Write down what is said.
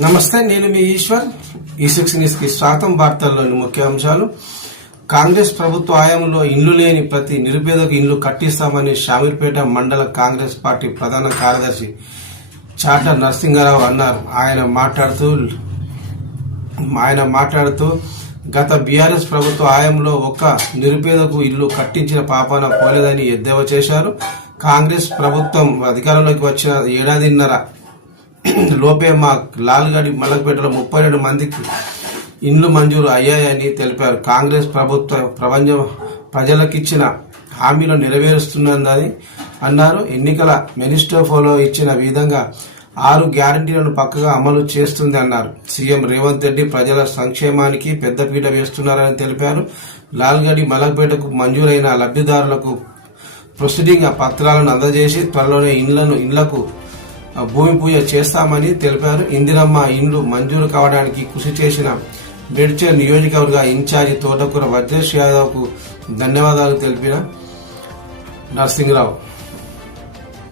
నమస్తే, నేను మీ ఈశ్వర్. ఈ6 న్యూస్ కి స్వాగతం. వార్తల్లోని ముఖ్యాంశాలు. కాంగ్రెస్ ప్రభుత్వ హయాంలో ఇల్లు లేని ప్రతి నిరుపేదకు ఇల్లు కట్టిస్తామని షామీర్పేట మండల కాంగ్రెస్ పార్టీ ప్రధాన కార్యదర్శి చాట నరసింహారావు అన్నారు. ఆయన మాట్లాడుతూ గత బీఆర్ఎస్ ప్రభుత్వ హయాంలో ఒక్క నిరుపేదకు ఇల్లు కట్టించిన పాపాన పోలేదని ఎద్దేవా చేశారు. కాంగ్రెస్ ప్రభుత్వం అధికారంలోకి వచ్చిన ఏడాదిన్నర లోపే మా లాల్గడి మల్లకపేటలో 32 మందికి ఇండ్లు మంజూరు అయ్యాయని తెలిపారు. కాంగ్రెస్ ప్రభుత్వ ప్రజలకిచ్చిన హామీలు నెరవేరుస్తున్నదని అన్నారు. ఎన్నికల మేనిఫెస్టోలో ఇచ్చిన విధంగా 6 గ్యారంటీలను పక్కగా అమలు చేస్తుంది అన్నారు. సీఎం రేవంత్ రెడ్డి ప్రజల సంక్షేమానికి పెద్దపీట వేస్తున్నారని తెలిపారు. లాల్గడి మల్లకపేటకు మంజూరైన లబ్ధిదారులకు ప్రొసీడింగ్ పత్రాలను అందజేసి త్వరలోనే ఇళ్లకు భూమి పూజ చేస్తామని తెలిపారు. ఇందిరమ్మ ఇండ్లు మంజూరు కావడానికి కృషి చేసిన మేడ్చల్ నియోజకవర్గ ఇన్ఛార్జి తోటకూర వజ్రేష్ యాదవ్ కు ధన్యవాదాలు తెలిపిన నరసింహరావు.